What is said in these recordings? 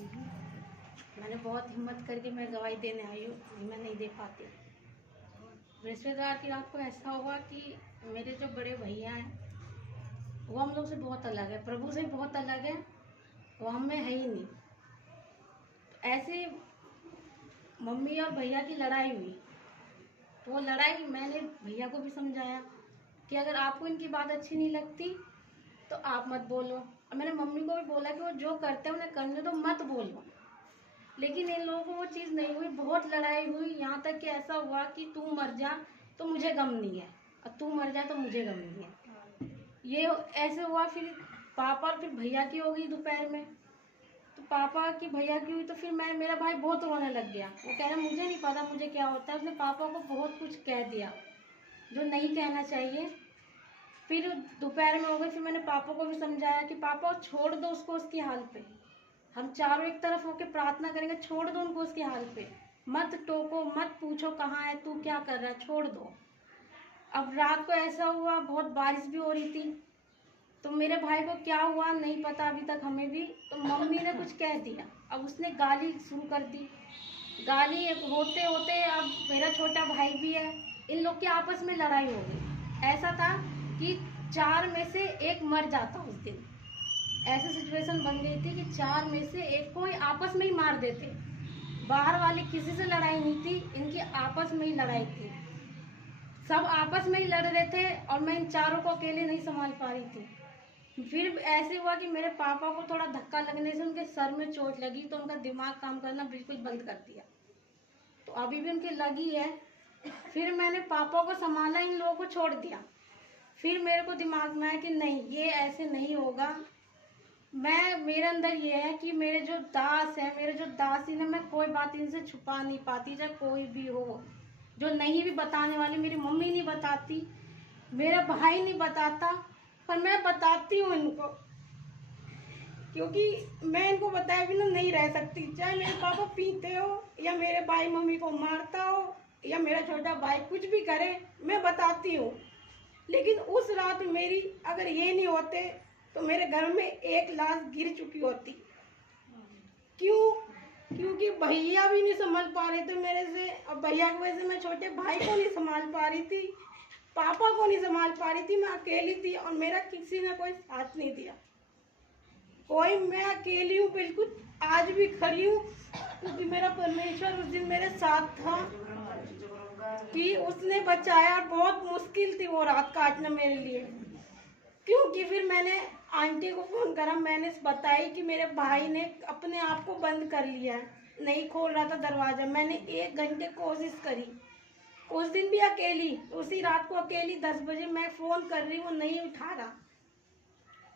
मैंने बहुत हिम्मत करके मैं गवाही देने आई हूँ, मैं नहीं दे पाती। बृहस्पतिवार की रात को ऐसा हुआ कि मेरे जो बड़े भैया हैं वो हम लोग से बहुत अलग है, प्रभु से बहुत अलग है, वो हम में है ही नहीं। ऐसे मम्मी और भैया की लड़ाई हुई, तो वो लड़ाई मैंने भैया को भी समझाया कि अगर आपको इनकी बात अच्छी नहीं लगती तो आप मत बोलो, और मैंने मम्मी को भी बोला कि वो जो करते हैं उन्हें करने दो, मत बोलो। लेकिन इन लोगों को वो चीज़ नहीं हुई, बहुत लड़ाई हुई, यहाँ तक कि ऐसा हुआ कि तू मर जा तो मुझे गम नहीं है और तू मर जा तो मुझे गम नहीं है। ये ऐसे हुआ। फिर पापा और फिर भैया की हो गई दोपहर में, तो पापा की भैया की हुई तो फिर मेरा भाई बहुत रोने लग गया। वो कह रहा मुझे नहीं पता मुझे क्या होता है। उसने पापा को बहुत कुछ कह दिया जो नहीं कहना चाहिए। फिर दोपहर में हो गई, फिर मैंने पापा को भी समझाया कि पापा छोड़ दो उसको उसकी हाल पे, हम चारों एक तरफ होकर प्रार्थना करेंगे, छोड़ दो उनको उसके हाल पे, मत टोको, मत पूछो कहाँ है तू, क्या कर रहा है, छोड़ दो। अब रात को ऐसा हुआ, बहुत बारिश भी हो रही थी, तो मेरे भाई को क्या हुआ नहीं पता अभी तक हमें भी। तो मम्मी ने कुछ कह दिया, अब उसने गाली शुरू कर दी। गाली होते होते अब मेरा छोटा भाई भी है, इन लोग के आपस में लड़ाई हो गई। ऐसा था कि 4 में से 1 मर जाता उस दिन। ऐसी सिचुएशन बन गई थी कि 4 में से 1 को आपस में ही मार देते। बाहर वाले किसी से लड़ाई नहीं थी, इनकी आपस में ही लड़ाई थी, सब आपस में ही लड़ रहे थे और मैं इन चारों को अकेले नहीं संभाल पा रही थी। फिर ऐसे हुआ कि मेरे पापा को थोड़ा धक्का लगने से उनके सर में चोट लगी, तो उनका दिमाग काम करना बिल्कुल बंद कर दिया, तो अभी भी उनकी लगी है। फिर मैंने पापा को संभाला, इन लोगों को छोड़ दिया। फिर मेरे को दिमाग में आया कि नहीं, ये ऐसे नहीं होगा। मेरे अंदर ये है कि मेरे जो दास है, मेरे जो दासी है, मैं कोई बात इनसे छुपा नहीं पाती, चाहे कोई भी हो। जो नहीं भी बताने वाली, मेरी मम्मी नहीं बताती, मेरा भाई नहीं बताता, पर मैं बताती हूँ इनको, क्योंकि मैं इनको बताए बिना नहीं रह सकती। चाहे मेरे पापा पीते हो या मेरे भाई मम्मी को मारता हो या मेरा छोटा भाई कुछ भी करे, मैं बताती हूँ। लेकिन उस रात मेरी अगर ये नहीं होते तो मेरे घर में 1 लाश गिर चुकी होती। क्यों? क्योंकि भैया भी नहीं संभाल पा रहे थे मेरे से, और भैया की वजह से मैं छोटे भाई को नहीं संभाल पा रही थी, पापा को नहीं संभाल पा रही थी, मैं अकेली थी और मेरा किसी ने कोई साथ नहीं दिया। मैं अकेली हूँ, बिल्कुल आज भी खड़ी हूँ, क्योंकि मेरा परमेश्वर उस दिन मेरे साथ था कि उसने बचाया। बहुत मुश्किल थी वो रात काटना मेरे लिए, क्योंकि फिर मैंने आंटी को फ़ोन करा, मैंने बताई कि मेरे भाई ने अपने आप को बंद कर लिया है, नहीं खोल रहा था दरवाज़ा। मैंने 1 घंटे कोशिश करी, उस दिन भी अकेली, उसी रात को अकेली 10 बजे मैं फ़ोन कर रही हूँ, नहीं उठा रहा,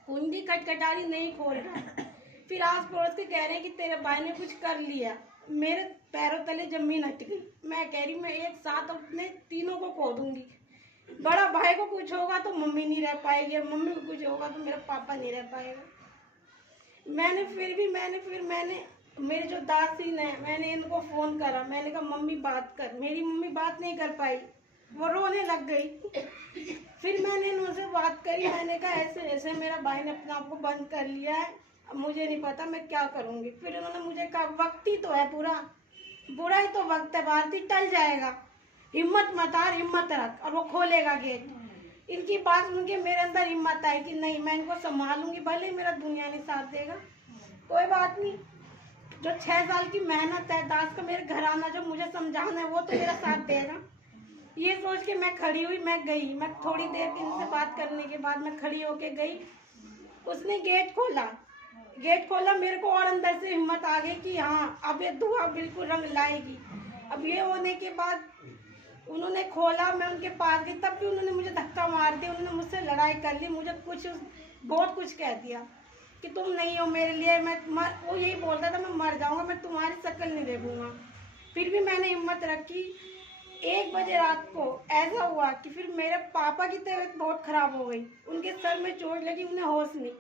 कुंडी खटखटा रही, नहीं खोल रहा। फिर आस पड़ोस के कह रहे हैं कि तेरे भाई ने कुछ कर लिया। मेरे पैरों तले जमीन हट गई। मैं कह रही मैं एक साथ अपने तीनों को खो दूंगी। बड़ा भाई को कुछ होगा तो मम्मी नहीं रह पाएगी, मम्मी को कुछ होगा तो मेरा पापा नहीं रह पाएगा। मैंने मेरे जो दासी ने, मैंने इनको फ़ोन करा, मैंने कहा मम्मी बात कर। मेरी मम्मी बात नहीं कर पाई, वो रोने लग गई। फिर मैंने उनसे बात करी, मैंने कहा ऐसे ऐसे मेरा भाई ने अपने आप को बंद कर लिया है, अब मुझे नहीं पता मैं क्या करूँगी। फिर उन्होंने मुझे कहा वक्त ही तो है पूरा, बुरा ही तो वक्त है, भारती टल जाएगा, हिम्मत मत हार, हिम्मत रख, और वो खोलेगा गेट। इनकी बात सुन के मेरे अंदर हिम्मत आई कि नहीं, मैं इनको संभालूंगी, भले मेरा दुनिया नहीं साथ देगा, कोई बात नहीं। जो 6 साल की मेहनत है, दास का मेरे घर आना, जो मुझे समझाना है, वो तो मेरा साथ देगा। ये सोच के मैं खड़ी हुई, मैं गई। मैं थोड़ी देर इनसे बात करने के बाद मैं खड़ी होके गई, उसने गेट खोला, मेरे को और अंदर से हिम्मत आ गई कि हाँ अब ये दुआ बिल्कुल रंग लाएगी। अब ये होने के बाद उन्होंने खोला, मैं उनके पास गई, तब भी उन्होंने मुझे धक्का मार दिया, उन्होंने मुझसे लड़ाई कर ली, मुझे बहुत कुछ कह दिया कि तुम नहीं हो मेरे लिए, वो यही बोलता था मैं मर जाऊंगा, मैं तुम्हारी शक्ल नहीं देखूंगा। फिर भी मैंने हिम्मत रखी। 1 बजे रात को ऐसा हुआ कि फिर मेरे पापा की तबीयत बहुत खराब हो गई, उनके सर में चोट लगी, उन्हें होश नहीं।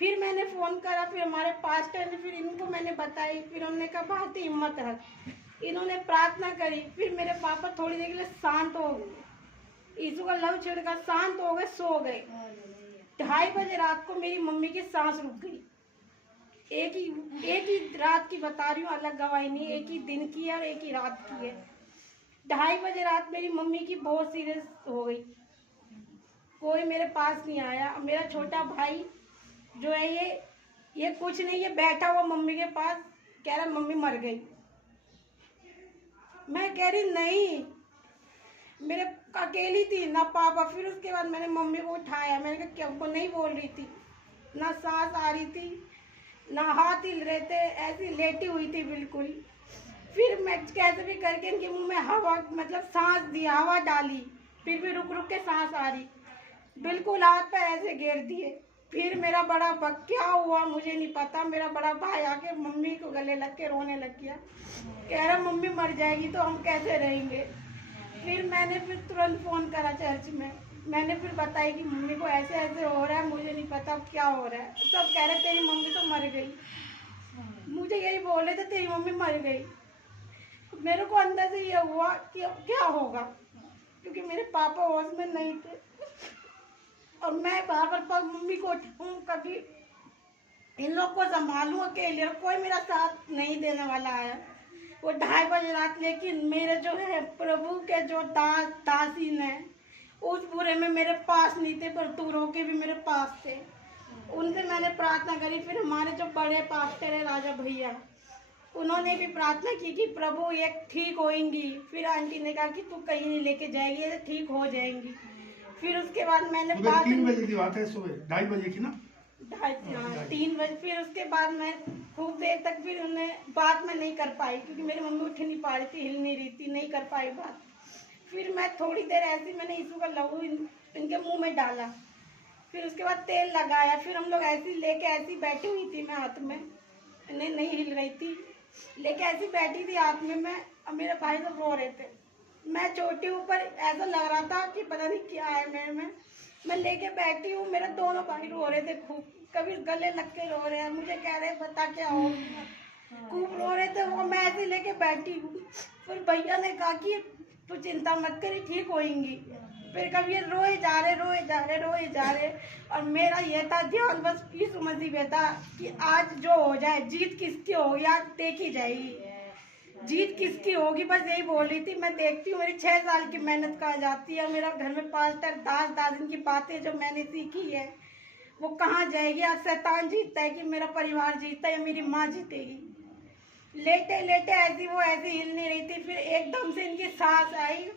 फिर मैंने फ़ोन करा, फिर हमारे पास्टर ने, फिर इनको मैंने बताई, फिर उन्होंने कहा भारती हिम्मत रख। इन्होंने प्रार्थना करी, फिर मेरे पापा थोड़ी देर के लिए शांत हो गए, यीशु का लव छिड़का, शांत हो गए, सो गए। 2:30 बजे रात को मेरी मम्मी की सांस रुक गई। एक ही रात की बता रही हूँ, अलग गवाही नहीं, एक ही दिन की है और एक ही रात की है। 2:30 बजे रात मेरी मम्मी की बहुत सीरियस हो गई, कोई मेरे पास नहीं आया। मेरा छोटा भाई जो है ये कुछ नहीं, ये बैठा हुआ मम्मी के पास कह रहा मम्मी मर गई। मैं कह रही नहीं, मेरे अकेली थी ना पापा। फिर उसके बाद मैंने मम्मी को उठाया, मैंने कहा क्या, वो नहीं बोल रही थी, ना सांस आ रही थी, ना हाथ हिल रहे थे, ऐसी लेटी हुई थी बिल्कुल। फिर मैं कैसे भी करके इनके मुंह में हवा, मतलब सांस दी, हवा डाली, फिर भी रुक रुक के सांस आ रही, बिल्कुल हाथ पैर ऐसे घेर दिए। फिर मेरा बड़ा क्या हुआ मुझे नहीं पता, मेरा बड़ा भाई आके मम्मी को गले लग के रोने लग गया, कह रहा मम्मी मर जाएगी तो हम कैसे रहेंगे। फिर मैंने तुरंत फ़ोन करा चर्च में, मैंने फिर बताई कि मम्मी को ऐसे ऐसे हो रहा है, मुझे नहीं पता क्या हो रहा है। सब कह रहे तेरी मम्मी तो मर गई, मुझे यही बोल रहे थे तेरी मम्मी मर गई। मेरे को अंदर से ये हुआ कि अब क्या होगा, क्योंकि मेरे पापा होश में नहीं थे और मैं बार बार मम्मी को उठाऊं, कभी इन लोग को संभालूं अकेले, कोई मेरा साथ नहीं देने वाला है। वो 2:30 बजे रात, लेकिन मेरे जो है प्रभु के जो दासीन है उस बुरे में मेरे पास नहीं थे, पर दूर होके भी मेरे पास थे। उनसे मैंने प्रार्थना करी। फिर हमारे जो बड़े पास्टर है राजा भैया, उन्होंने भी प्रार्थना की कि प्रभु ये ठीक होएंगी। फिर आंटी ने कहा कि तू कहीं नहीं लेके जाएगी, ये ठीक हो जाएंगी। फिर उसके बाद मैंने 3 बजे की बात है, सुबह 2:30 बजे की ना, 3 बजे। फिर उसके बाद मैं खूब देर तक फिर उन्हें बात में नहीं कर पाई, क्योंकि मेरी मम्मी उठ नहीं पा रही थी, हिल नहीं रही थी, नहीं कर पाई बात। फिर मैं थोड़ी देर ऐसी मैंने यीशु का लहू इनके मुंह में डाला, फिर उसके बाद तेल लगाया। फिर हम लोग ऐसी लेके ऐसी बैठी हुई थी, मैं हाथ में नहीं हिल रही थी, लेके ऐसी बैठी थी हाथ में मैं, और मेरे भाई सब रो रहे थे। मैं चोटी ऊपर, ऐसा लग रहा था कि पता नहीं क्या है मेरे में। मैं लेके बैठी हूँ, मेरे दोनों भाई रो रहे थे खूब, कभी गले लग के रो रहे हैं, मुझे कह रहे बता क्या हो, खूब रो रहे थे वो। मैं ऐसे लेके बैठी हूँ। फिर भैया ने कहा कि तू चिंता मत करी, ठीक होएंगी। फिर कभी ये रोए जा रहे। और मेरा ये था ध्यान बस यीशु मसीह पे था कि आज जो हो जाए, जीत किसकी होगी आज देखी जाएगी, जीत किसकी होगी, बस यही बोल रही थी। मैं देखती हूँ मेरी 6 साल की मेहनत कहाँ जाती है, मेरा घर में पास्टर दास की बातें जो मैंने सीखी है वो कहाँ जाएगी। आज शैतान जीतता है कि मेरा परिवार जीतता है या मेरी माँ जीतेगी। लेटे लेटे ऐसी हिल नहीं रही थी। फिर एकदम से इनकी सांस आई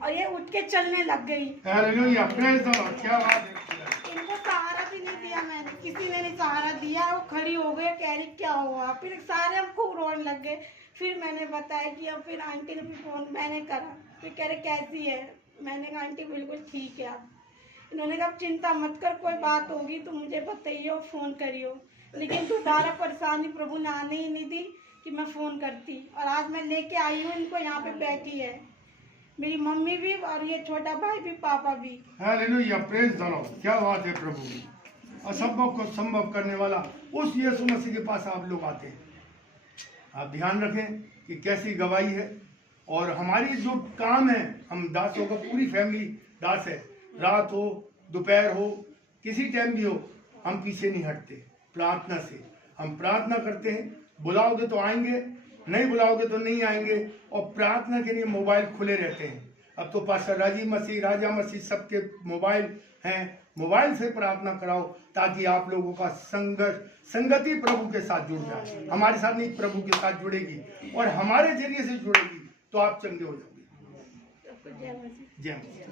और ये उठ के चलने लग गई। हालेलुया, प्रेज द लॉर्ड, क्या बात है। इनको सहारा भी नहीं दिया मैंने, किसी ने नहीं सहारा दिया। वो खड़ी हो गई, कह रही क्या हुआ। फिर सारे हम खूब रोने लग गए। फिर मैंने बताया कि अब फिर आंटी ने भी फ़ोन मैंने करा, फिर कह रहे कैसी है। मैंने कहा आंटी बिल्कुल ठीक है आप। इन्होंने कहा चिंता मत कर, कोई बात होगी तो मुझे बताइए, फ़ोन करियो। लेकिन दोबारा परेशानी प्रभु ने आने ही नहीं दी कि मैं फ़ोन करती। और आज मैं लेके आई हूँ इनको, यहाँ पे बैठी है मेरी मम्मी भी और ये छोटा भाई भी, पापा भी। हालेलुया, प्रेज द लॉर्ड, क्या बात है। प्रभु असंभव को संभव करने वाला उस यीशु मसीह के पास आप लोग आते हैं। आप ध्यान रखें कि कैसी गवाही है। और हमारी जो काम है, हम दासों का पूरी फैमिली दास है, रात हो दोपहर हो किसी टाइम भी हो, हम पीछे नहीं हटते। प्रार्थना से हम प्रार्थना करते हैं, बुलाओगे तो आएंगे, नहीं बुलाओगे तो नहीं आएंगे। और प्रार्थना के लिए मोबाइल खुले रहते हैं। अब तो पास्टर राजा मसीह सबके मोबाइल हैं, मोबाइल से प्रार्थना कराओ ताकि आप लोगों का संगति प्रभु के साथ जुड़ जाए। हमारे साथ नहीं, प्रभु के साथ जुड़ेगी और हमारे जरिए से जुड़ेगी तो आप चंगे हो जाओगे। जय मसीह।